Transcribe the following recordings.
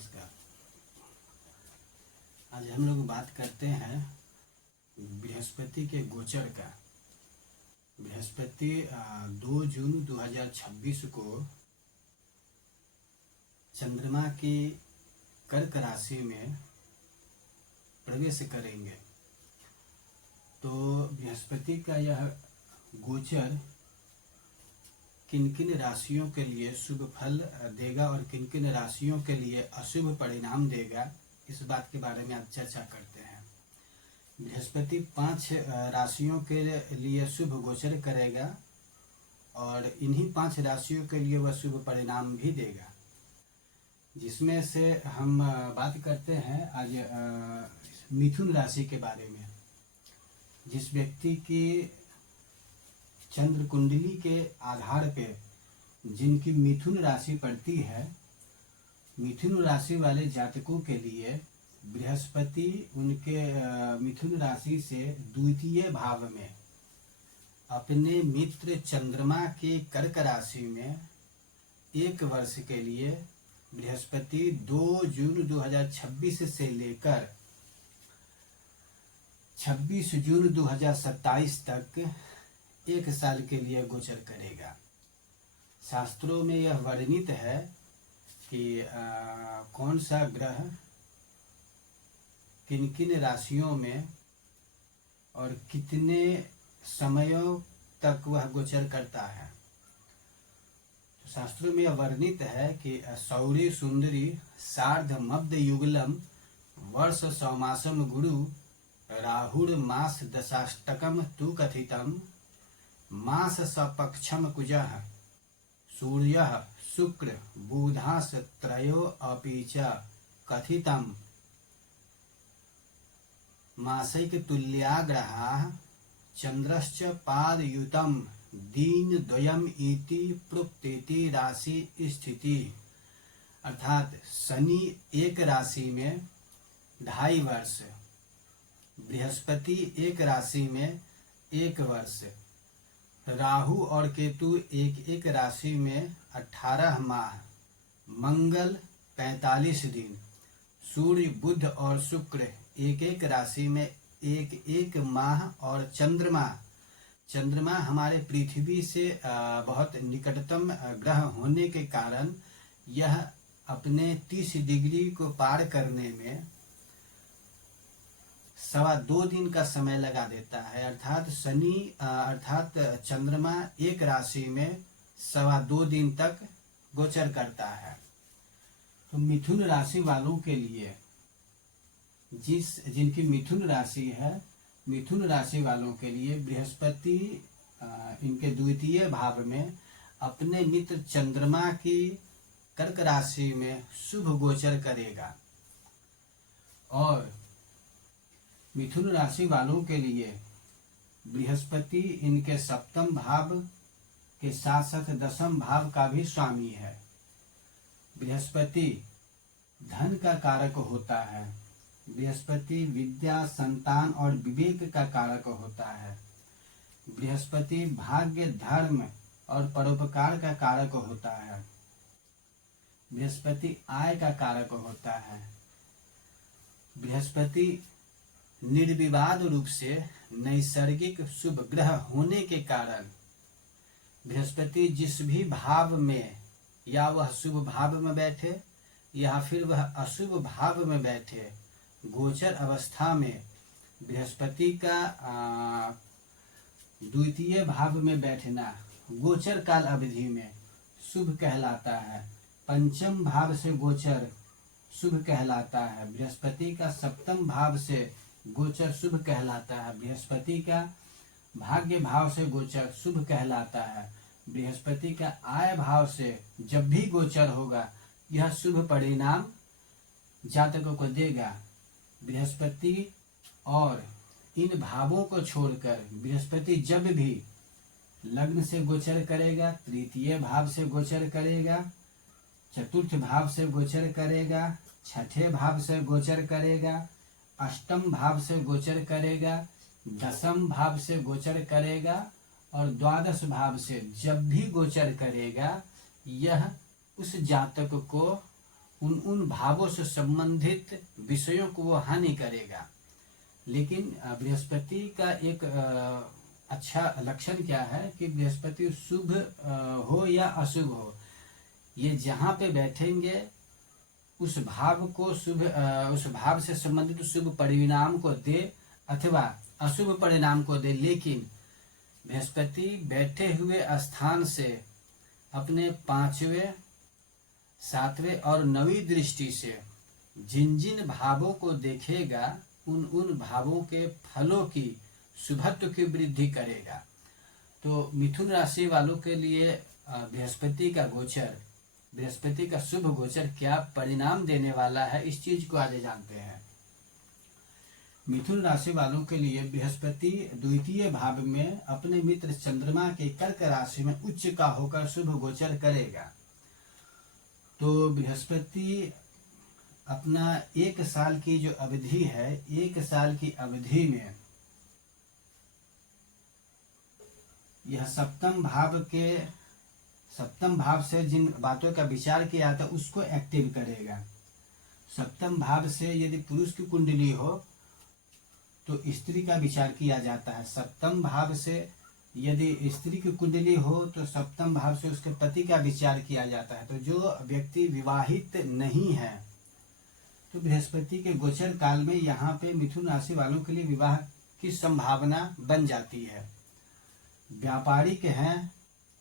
नमस्कार। आज हम लोग बात करते हैं बृहस्पति के गोचर का। बृहस्पति 2 जून 2026 को चंद्रमा की कर्क राशि में प्रवेश करेंगे। तो बृहस्पति का यह गोचर किन किन राशियों के लिए शुभ फल देगा और किन किन राशियों के लिए अशुभ परिणाम देगा, इस बात के बारे में आज चर्चा करते हैं। बृहस्पति 5 राशियों के लिए शुभ गोचर करेगा और इन्हीं 5 राशियों के लिए वह शुभ परिणाम भी देगा, जिसमें से हम बात करते हैं आज मिथुन राशि के बारे में। जिस व्यक्ति की चंद्र कुंडली के आधार पे जिनकी मिथुन राशि पड़ती है, मिथुन राशि वाले जातकों के लिए बृहस्पति उनके मिथुन राशि से द्वितीय भाव में अपने मित्र चंद्रमा के कर्क राशि में 1 वर्ष के लिए बृहस्पति 2 जून 2026 से लेकर 26 जून 2027 तक 1 साल के लिए गोचर करेगा। शास्त्रों में यह वर्णित है कि कौन सा ग्रह किन किन राशियों में और कितने समयों तक वह गोचर करता है। तो शास्त्रों में यह वर्णित है कि सौरी सुंदरी सार्ध मब्द युगलम वर्ष सौमासम गुरु राहुर मास दशाष्टकम तु कथितम मास सपक्षम कुजः सूर्यः शुक्र बुधास त्रयो अपि च कथितम मासैक तुल्या ग्रहाः चंद्रश्च पादयुतम दीन द्वयम इति प्रोक्तेति राशि स्थिति। अर्थात शनि 1 राशि में 2.5 वर्ष, बृहस्पति 1 राशि में 1 वर्ष, राहु और केतु 1 राशि में 18 माह, मंगल 45 दिन, सूर्य बुध और शुक्र 1 राशि में 1 माह और चंद्रमा हमारे पृथ्वी से बहुत निकटतम ग्रह होने के कारण यह अपने 30 डिग्री को पार करने में 2.25 दिन का समय लगा देता है। अर्थात चंद्रमा 1 राशि में 2.25 दिन तक गोचर करता है। तो मिथुन राशि वालों के लिए, जिनकी मिथुन राशि है, मिथुन राशि वालों के लिए बृहस्पति इनके द्वितीय भाव में अपने मित्र चंद्रमा की कर्क राशि में शुभ गोचर करेगा। और मिथुन राशि वालों के लिए बृहस्पति इनके 7th भाव के साथ साथ 10th भाव का भी स्वामी है। बृहस्पति धन का कारक होता है। बृहस्पति विद्या, संतान और विवेक का कारक होता है। बृहस्पति भाग्य, धर्म और परोपकार का कारक होता है। बृहस्पति आय का कारक होता है। बृहस्पति निर्विवाद रूप से नैसर्गिक शुभ ग्रह होने के कारण बृहस्पति जिस भी भाव में, या वह शुभ भाव में बैठे या फिर वह अशुभ भाव में बैठे, गोचर अवस्था में बृहस्पति का द्वितीय भाव में बैठना गोचर काल अवधि में शुभ कहलाता है। 5th भाव से गोचर शुभ कहलाता है। बृहस्पति का 7th भाव से गोचर शुभ कहलाता है। बृहस्पति का भाग्य भाव से गोचर शुभ कहलाता है। बृहस्पति का आय भाव से जब भी गोचर होगा यह शुभ परिणाम जातकों को देगा। बृहस्पति और इन भावों को छोड़कर बृहस्पति जब भी लग्न से गोचर करेगा, 3य भाव से गोचर करेगा, 4th भाव से गोचर करेगा, 6ठे भाव से गोचर करेगा, 8म भाव से गोचर करेगा, 10म भाव से गोचर करेगा और 12 भाव से जब भी गोचर करेगा, यह उस जातक को उन भावों से संबंधित विषयों को वो हानि करेगा। लेकिन बृहस्पति का एक अच्छा लक्षण क्या है कि बृहस्पति शुभ हो या अशुभ हो, ये जहाँ पे बैठेंगे उस भाव को शुभ उस भाव से संबंधित शुभ परिणाम को दे अथवा अशुभ परिणाम को दे। लेकिन बृहस्पति बैठे हुए स्थान से अपने 5वें, 7वें और 9वीं दृष्टि से जिन जिन भावों को देखेगा उन भावों के फलों की शुभत्व की वृद्धि करेगा। तो मिथुन राशि वालों के लिए बृहस्पति का गोचर, बृहस्पति का शुभ गोचर क्या परिणाम देने वाला है, इस चीज को आज जानते हैं। मिथुन राशि वालों के लिए बृहस्पति द्वितीय भाव में अपने मित्र चंद्रमा के कर्क राशि में उच्च का होकर शुभ गोचर करेगा। तो बृहस्पति अपना 1 साल की जो अवधि है, 1 साल की अवधि में यह सप्तम भाव से जिन बातों का विचार किया था उसको एक्टिव करेगा। सप्तम भाव से यदि पुरुष की कुंडली हो तो स्त्री का विचार किया जाता है। सप्तम भाव से यदि स्त्री की कुंडली हो तो सप्तम भाव से उसके पति का विचार किया जाता है। तो जो व्यक्ति विवाहित नहीं है तो बृहस्पति के गोचर काल में यहाँ पे मिथुन राशि वालों के लिए विवाह की संभावना बन जाती है। व्यापारिक हैं,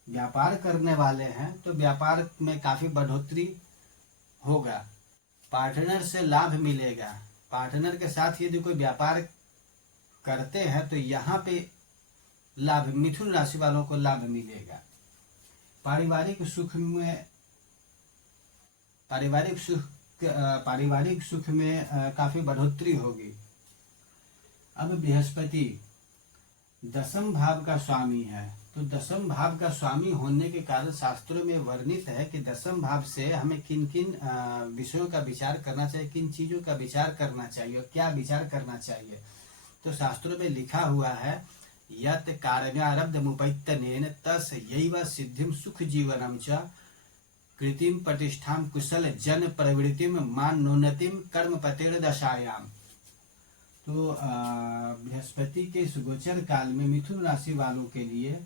व्यापार करने वाले हैं तो व्यापार में काफी बढ़ोतरी होगा। पार्टनर से लाभ मिलेगा। पार्टनर के साथ यदि कोई व्यापार करते हैं तो यहाँ पे लाभ, मिथुन राशि वालों को लाभ मिलेगा। पारिवारिक सुख में काफी बढ़ोतरी होगी। अब बृहस्पति 10म भाव का स्वामी है, तो 10म भाव का स्वामी होने के कारण शास्त्रों में वर्णित है कि 10म भाव से हमें किन किन विषयों का विचार करना चाहिए, किन चीजों का विचार करना चाहिए और क्या विचार करना चाहिए। तो शास्त्रों में लिखा हुआ है, यत कार्यारब्ध मुपैतनेन तस यैव सिद्धिम सुख जीवनम च कृतिम प्रतिष्ठाम कुशल जन प्रवृत्तिम मानोन्नतिम कर्म पतेर दशायाम। तो बृहस्पति के इस गोचर काल में मिथुन राशि वालों के लिए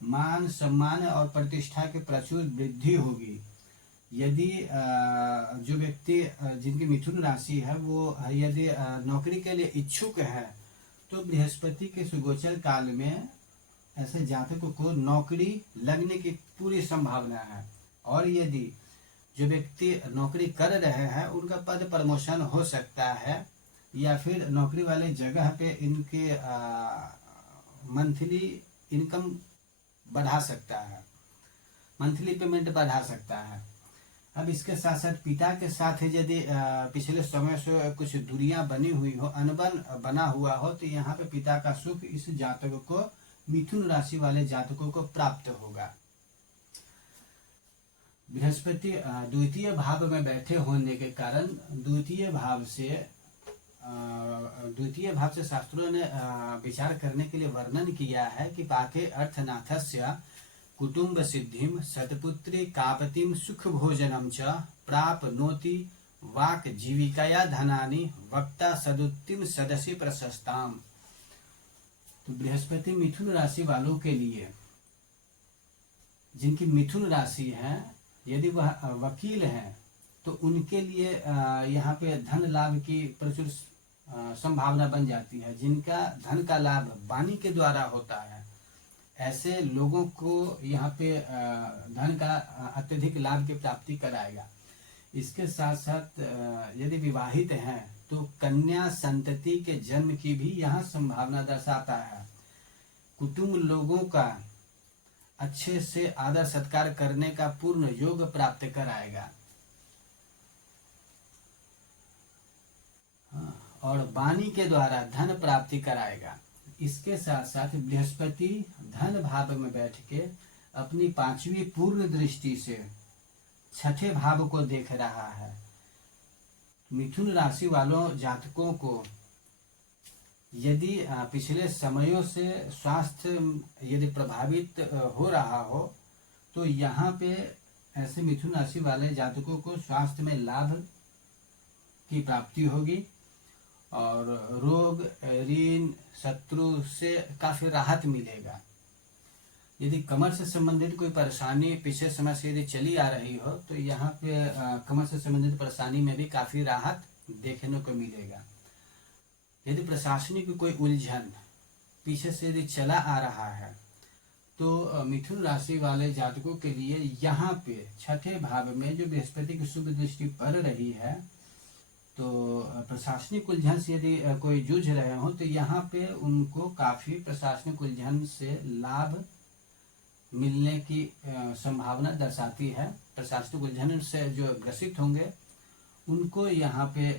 मान, सम्मान और प्रतिष्ठा की प्रचुर वृद्धि होगी। यदि जो व्यक्ति जिनकी मिथुन राशि है वो यदि नौकरी के लिए इच्छुक है तो बृहस्पति के इस गोचर काल में ऐसे जातकों को नौकरी लगने की पूरी संभावना है। और यदि जो व्यक्ति नौकरी कर रहे हैं उनका पद प्रमोशन हो सकता है या फिर नौकरी वाले जगह पे इनके मंथली इनकम बढ़ा सकता है, मंथली पेमेंट बढ़ा सकता है। अब इसके साथ साथ पिता के साथ यदि पिछले समय से कुछ दूरियां बनी हुई हो, अनबन बना हुआ हो, तो यहाँ पे पिता का सुख इस जातक को, मिथुन राशि वाले जातकों को प्राप्त होगा। बृहस्पति द्वितीय भाव में बैठे होने के कारण द्वितीय भाव से शास्त्रों ने विचार करने के लिए वर्णन किया है कि पाके अर्थनाथस्य कुटुंब सिद्धिम सतपुत्री कापतिम सुख भोजनम च प्राप्नोति वाक जीविकाया धनानि वक्ता सदुत्तिम सदसि प्रशस्ताम। तो बृहस्पति मिथुन राशि वालों के लिए, जिनकी मिथुन राशि है, यदि वह वकील हैं तो उनके लिए यहाँ पे धन लाभ की प्रचुर संभावना बन जाती है। जिनका धन का लाभ वाणी के द्वारा होता है, ऐसे लोगों को यहाँ पे धन का अत्यधिक लाभ की प्राप्ति कराएगा। इसके साथ साथ यदि विवाहित हैं तो कन्या संतति के जन्म की भी यहाँ संभावना दर्शाता है। कुटुंब लोगों का अच्छे से आदर सत्कार करने का पूर्ण योग प्राप्त कराएगा। और वाणी के द्वारा धन प्राप्ति कराएगा। इसके साथ साथ बृहस्पति धन भाव में बैठ के अपनी 5वीं पूर्ण दृष्टि से 6ठे भाव को देख रहा है। मिथुन राशि वालों जातकों को यदि पिछले समयों से स्वास्थ्य यदि प्रभावित हो रहा हो तो यहाँ पे ऐसे मिथुन राशि वाले जातकों को स्वास्थ्य में लाभ की प्राप्ति होगी और रोग, ऋण, शत्रु से काफी राहत मिलेगा। यदि कमर से संबंधित कोई परेशानी पिछले समय से यदि चली आ रही हो तो यहाँ पे कमर से संबंधित परेशानी में भी काफी राहत देखने को मिलेगा। यदि प्रशासनिक कोई उलझन पीछे से यदि चला आ रहा है तो मिथुन राशि वाले जातकों के लिए यहाँ पे छठे भाव में जो बृहस्पति की शुभ दृष्टि पड़ रही है, तो प्रशासनिक उलझन से यदि कोई जूझ रहे हो तो यहाँ पे उनको काफी प्रशासनिक उलझन से लाभ मिलने की संभावना दर्शाती है। प्रशासनिक उलझन से जो ग्रसित होंगे उनको यहाँ पे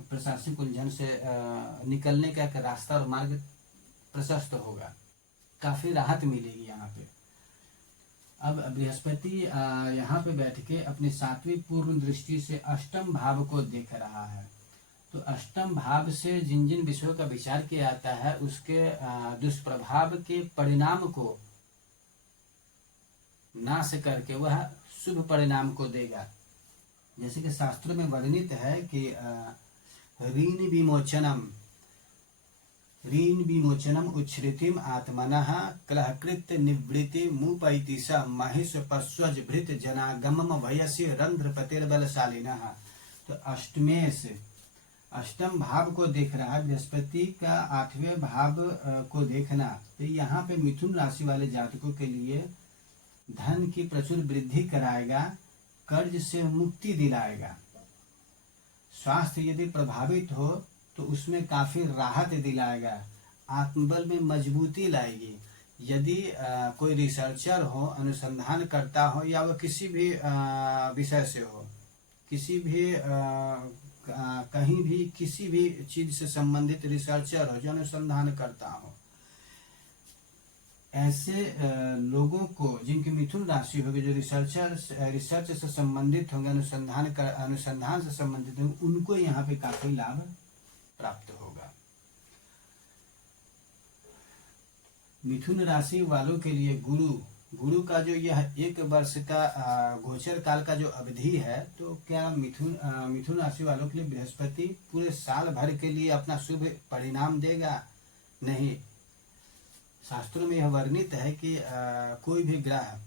प्रशासनिक उलझन से निकलने का एक रास्ता और मार्ग प्रशस्त होगा, काफी राहत मिलेगी यहाँ पे। अब बृहस्पति यहाँ पे बैठ के अपनी 7वीं पूर्व दृष्टि से अष्टम भाव को देख रहा है। तो अष्टम भाव से जिन जिन विषयों का विचार किया जाता है उसके दुष्प्रभाव के परिणाम को नाश करके वह शुभ परिणाम को देगा। जैसे कि शास्त्रों में वर्णित है कि ऋण विमोचनम उच्छ्रितिम आत्मनः कलहकृत निवृत्ति मुपैति स महिष पश्वज भृत जनागमम वयसि रंध्रपतिर्बलशालिनः। तो अष्टमेश अष्टम भाव को देख रहा है, बृहस्पति का 8वें भाव को देखना। तो यहाँ पे मिथुन राशि वाले जातकों के लिए धन की प्रचुर वृद्धि कराएगा, कर्ज से मुक्ति दिलाएगा। स्वास्थ्य यदि प्रभावित हो तो उसमें काफी राहत दिलाएगा, आत्मबल में मजबूती लाएगी। यदि कोई रिसर्चर हो, अनुसंधान करता हो या वह किसी भी विषय से हो, किसी भी कहीं भी किसी भी चीज से संबंधित रिसर्चर हो जो अनुसंधान करता हो, ऐसे लोगों को जिनकी मिथुन राशि होगी, जो रिसर्च से संबंधित होंगे, अनुसंधान से संबंधित होंगे, उनको यहाँ पे काफी लाभ प्राप्त होगा। मिथुन राशि वालों के लिए गुरु का जो यह 1 वर्ष का गोचर काल का जो अवधि है, तो क्या मिथुन राशि वालों के लिए बृहस्पति पूरे साल भर के लिए अपना शुभ परिणाम देगा? नहीं। शास्त्रों में यह वर्णित है कि कोई भी ग्रह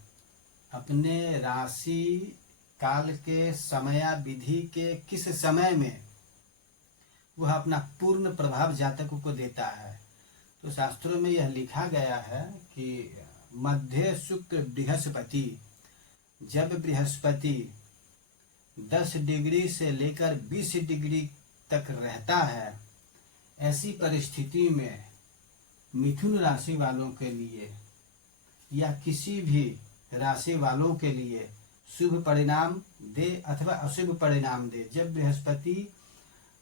अपने राशि काल के समयाविधि के किस समय में वह अपना पूर्ण प्रभाव जातकों को देता है। तो शास्त्रों में यह लिखा गया है कि मध्य शुक्र बृहस्पति, जब बृहस्पति 10 डिग्री से लेकर 20 डिग्री तक रहता है, ऐसी परिस्थिति में मिथुन राशि वालों के लिए या किसी भी राशि वालों के लिए शुभ परिणाम दे अथवा अशुभ परिणाम दे। जब बृहस्पति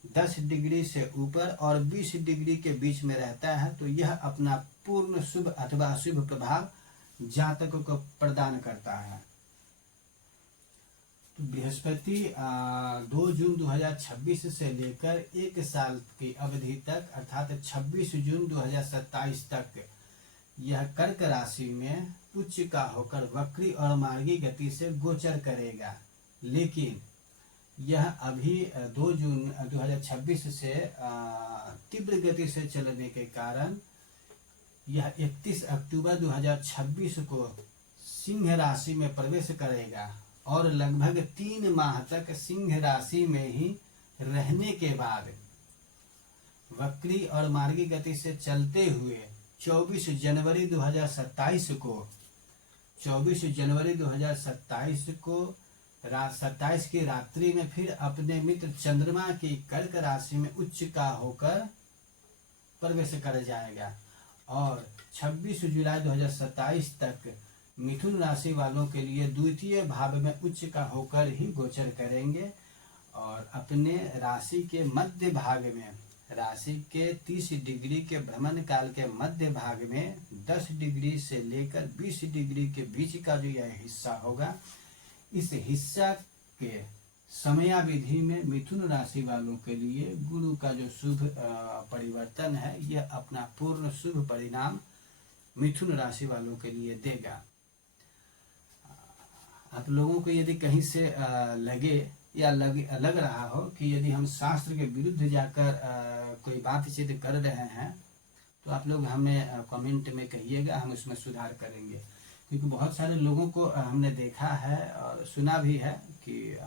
10 डिग्री से ऊपर और 20 डिग्री के बीच में रहता है तो यह अपना पूर्ण शुभ अथवा अशुभ प्रभाव जातकों को प्रदान करता है। तो बृहस्पति 2 जून 2026 से लेकर 1 साल की अवधि तक अर्थात 26 जून 2027 तक यह कर्क राशि में उच्च का होकर वक्री और मार्गी गति से गोचर करेगा। लेकिन यह अभी 2 जून 2026 से तीव्र गति से चलने के कारण यह 31 अक्टूबर 2026 को सिंह राशि में प्रवेश करेगा और लगभग 3 माह तक सिंह राशि में ही रहने के बाद वक्री और मार्गी गति से चलते हुए 24 जनवरी 2027 को 27 की रात्रि में फिर अपने मित्र चंद्रमा की कर्क राशि में उच्च का होकर प्रवेश कर जाएगा और 26 जुलाई 2027 तक मिथुन राशि वालों के लिए द्वितीय भाव में उच्च का होकर ही गोचर करेंगे और अपने राशि के मध्य भाग में, राशि के 30 डिग्री के भ्रमण काल के मध्य भाग में 10 डिग्री से लेकर 20 डिग्री के बीच का जो यह हिस्सा होगा, इस हिस्सा के समयाविधि में मिथुन राशि वालों के लिए गुरु का जो शुभ परिवर्तन है, यह अपना पूर्ण शुभ परिणाम मिथुन राशि वालों के लिए देगा। आप लोगों को यदि कहीं से लगे या लग रहा हो कि यदि हम शास्त्र के विरुद्ध जाकर कोई बातचीत कर रहे हैं, तो आप लोग हमें कमेंट में कहिएगा, हम उसमें सुधार करेंगे। क्योंकि बहुत सारे लोगों को हमने देखा है और सुना भी है कि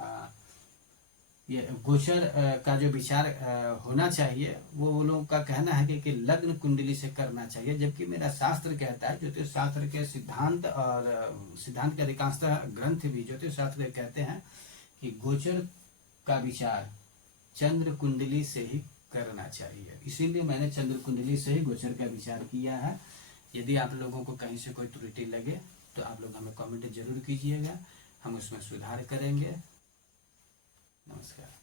ये गोचर का जो विचार होना चाहिए वो लोगों का कहना है कि लग्न कुंडली से करना चाहिए, जबकि मेरा शास्त्र कहता है, ज्योतिष शास्त्र के सिद्धांत और सिद्धांत के अधिकांशतः ग्रंथ भी ज्योतिष शास्त्र कहते हैं कि गोचर का विचार चंद्र कुंडली से ही करना चाहिए। इसीलिए मैंने चंद्र कुंडली से ही गोचर का विचार किया है। यदि आप लोगों को कहीं से कोई त्रुटि लगे तो आप लोग हमें कमेंट जरूर कीजिएगा, हम उसमें सुधार करेंगे। नमस्कार।